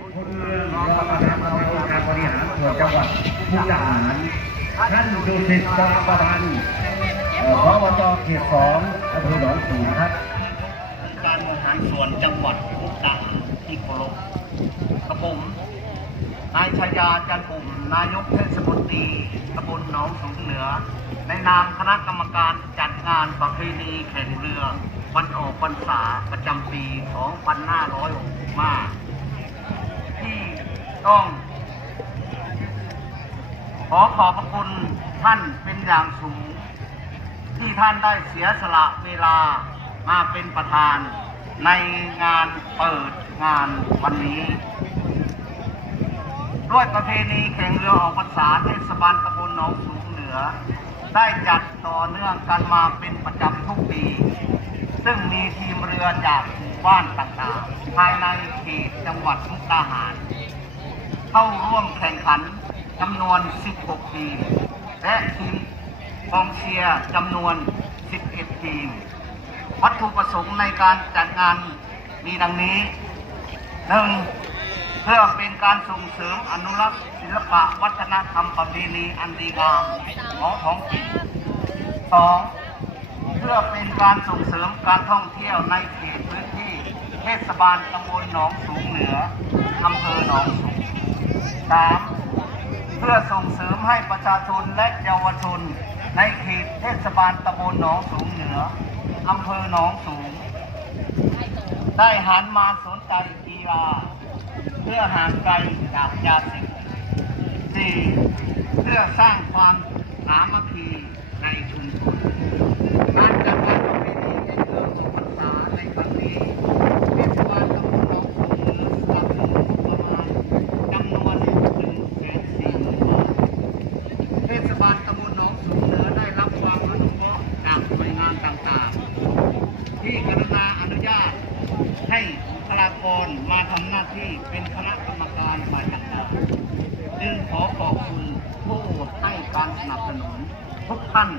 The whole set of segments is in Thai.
ผู้เรื่องรองประธานองค์การบริหารส่วนจังหวัดมุกดาหารท่านดุสิตวาประพันธ์เอ่อพบจเขตสองอำเภอหนองสูงครับ การบริหารส่วนจังหวัดมุกดาหารที่เคารพกับผมนายชายาจันปุ่มนายกเทศมนตรีตำบลหนองสูงเหนือ ในนามคณะกรรมการจัดงานประเพณีแข่งเรือ วันออกพรรษาประจำปี 2565ที่ ต้อง ขอขอบพระคุณท่านเป็นอย่างสูง ที่ท่านได้เสียสละเวลามาเป็นประธานในงานเปิดงานวันนี้ ด้วยประเพณีแข่งเรือออกพรรษาเทศบาลตำบลหนองสูงเหนือ ได้จัดต่อเนื่องกันมาเป็นประจำทุกปี ซึ่งมีทีมเรือจากหมู่บ้านต่างๆ ภายในเขตจังหวัดมุกดาหาร เข้าร่วมแข่งขันจำนวน 16 ทีม และทีมกองเชียร์จำนวน 11 ทีม วัตถุประสงค์ในการจัดงานมีดังนี้ 1. เพื่อเป็นการส่งเสริมอนุรักษ์ศิลปะวัฒนธรรมประเพณีอันดีงามของท้องถิ่น 2. เพื่อเป็นการส่งเสริมการท่องเที่ยวในเขตพื้นที่ เทศบาลตำบลหนองสูงเหนืออำเภอหนอง สูง 3. เพื่อส่งเสริมให้ประชาชนและเยาวชน ในเขตเทศบาลตำบลหนองสูงเหนืออำเภอหนองสูง ได้หันมาสนใจกีฬาเพื่อห่างไกลจากยาเสพติดสี่เพื่อสร้างความสามัคคีในชุมชน การจัดงานประเพณีแห่งเรือออกพรรษาในครั้งนี้เทศบาลตำบลหนองสูงเหนือสนับสนุนงบประมาณจำนวนหนึ่งแสนสี่หมื่นบาท เทศบาลตำบลหนองสูงเหนือได้รับความอนุเคราะห์จากหน่วยงานต่างๆ ที่กรุณาอนุญาตให้บุคลากรมา ที่เป็นคณะกรรมการฝ่ายต่างๆจึงขอขอบคุณผู้ให้การสนับสนุน ทุกท่าน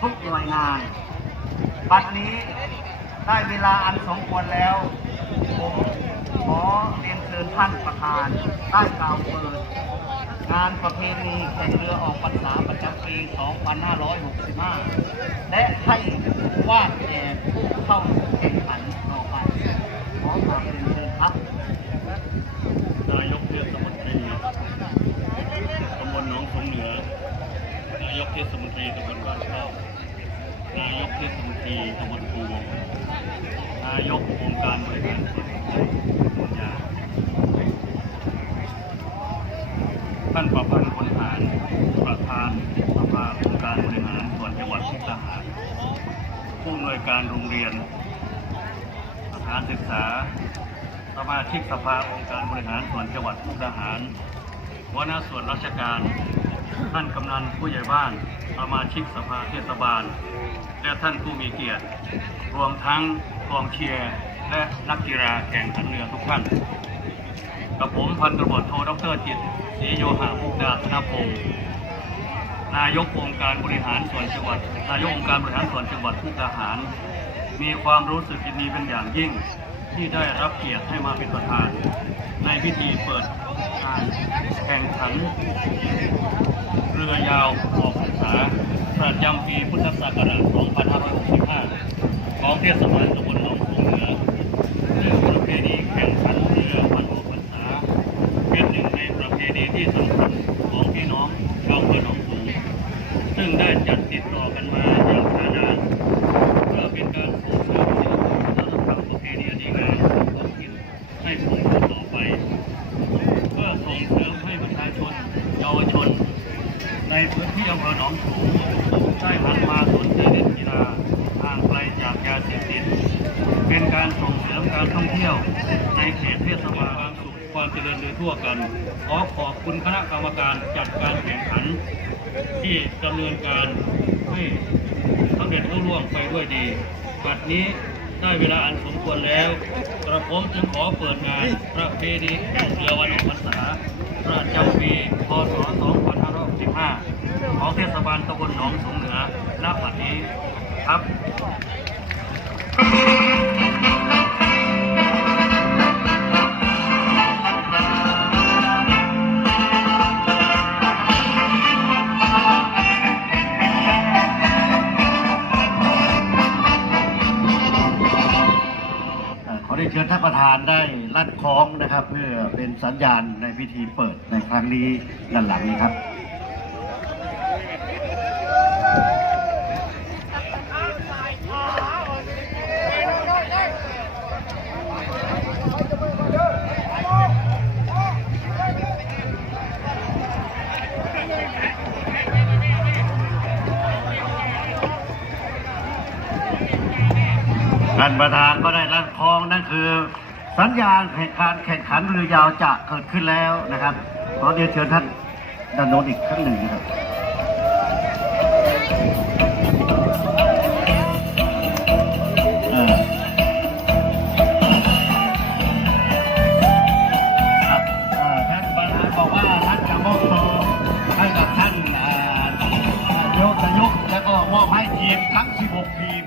ทุกหน่วยงาน บัดนี้ได้เวลาอันสมควรแล้ว ผมขอเรียนเชิญท่านประธานได้กล่าวเปิดงานประเพณีแข่งเรือออกพรรษาประจำปี 2565 และให้วาดแก่ผู้เข้าแข่งขันต่อไปขอขอบเรียนเชิญครับ นายกเทศมนตรีตำบลหนองสงเหนือ นายกเทศมนต รีตำบลบ้านเข้านายกเทศมนตรีตำบลปูนายกองค์การบริหารส่วนตำบลยาท่านประพันธ์พลฐาน ประธานสภาองค์การบริหารส่วนจังหวัดมุกดาหารผู้อำนวยการโรงเรียนสถานศึกษาสมาชิกสภาองค์การบริหารส่วนจังหวัดมุกดาหารหัวหน้าส่วนราชการ ท่านกำนันผู้ใหญ่บ้านสมาชิกสภาเทศบาล และท่านผู้มีเกียรติ รวมทั้งกองเชียร์และนักกีฬาแข่งขันเรือทุกท่าน กับผมพันตำรวจโทดรจิตศรีโยหะมุกดาธนพงศ์นายกองค์การบริหารส่วนจังหวัด นายกองค์การบริหารส่วนจังหวัดมุกดาหาร มีความรู้สึกยินดีเป็นอย่างยิ่งที่ได้รับเกียรติให้มาเป็นประธาน ในพิธีเปิดการแข่งขัน รือยาวออกพรรษาประจำปีพุทธศักราช 2565 ของเทศบาลตำบลหนองสูงเหนือซึ่งประเพณีแข่งขันเรือวันออกพรรษา เป็นหนึ่งในประเพณีที่สำคัญของพี่น้องชาวอำเภอหนองสูง ซึ่งได้จัดติดต่อกันมาอย่างช้านาน เพื่อเป็นการส่งเสริมศิลปวัฒนธรรมประเพณีอันดีงามของท้องถิ่นให้คงอยู่ต่อไป เพื่อส่งเสริมให้ประชาชนเยาวชน ใน พื้นที่อำเภอหนองสูงได้หันมาสนใจเล่นกีฬาห่างไกลจากยาเสพติดเป็นการส่งเสริมการท่องเที่ยว ในเขตเทศบาลความสุขความเจริญโดยทั่วกัน ขอขอบคุณคณะกรรมการจัดการแข่งขัน ที่ดำเนินการให้สำเร็จรุ่ร่วงไปด้วยดีบัดนี้ได้เวลาอันสมควรแล้ว กระผมจึงขอเปิดงานประเพณีแข่งเรือวันออกพรรษาประจำปีพศ 25 ของเทศบาลตำบลหนองสูงเหนือณบัดนี้ครับได้เชิญท่านประธานได้ลั่นคล้องนะครับ เพื่อเป็นสัญญาณในพิธีเปิดในครั้งนี้ด้านหลังนี้ครับานประธานก็ได้ลั่นคล้องนั่นคือ สัญญาณแห่งการแข่งขันเรือยาวจะเกิดขึ้นแล้วนะครับขอเรียนเชิญท่านด้านโนนอีกครั้งหนึ่งนะครับประธานบอกว่าท่านจะมอบตัวให้กับท่านอ่านายกนายกแล้วก็มอบให้ทีมทั้ง 16 ทีม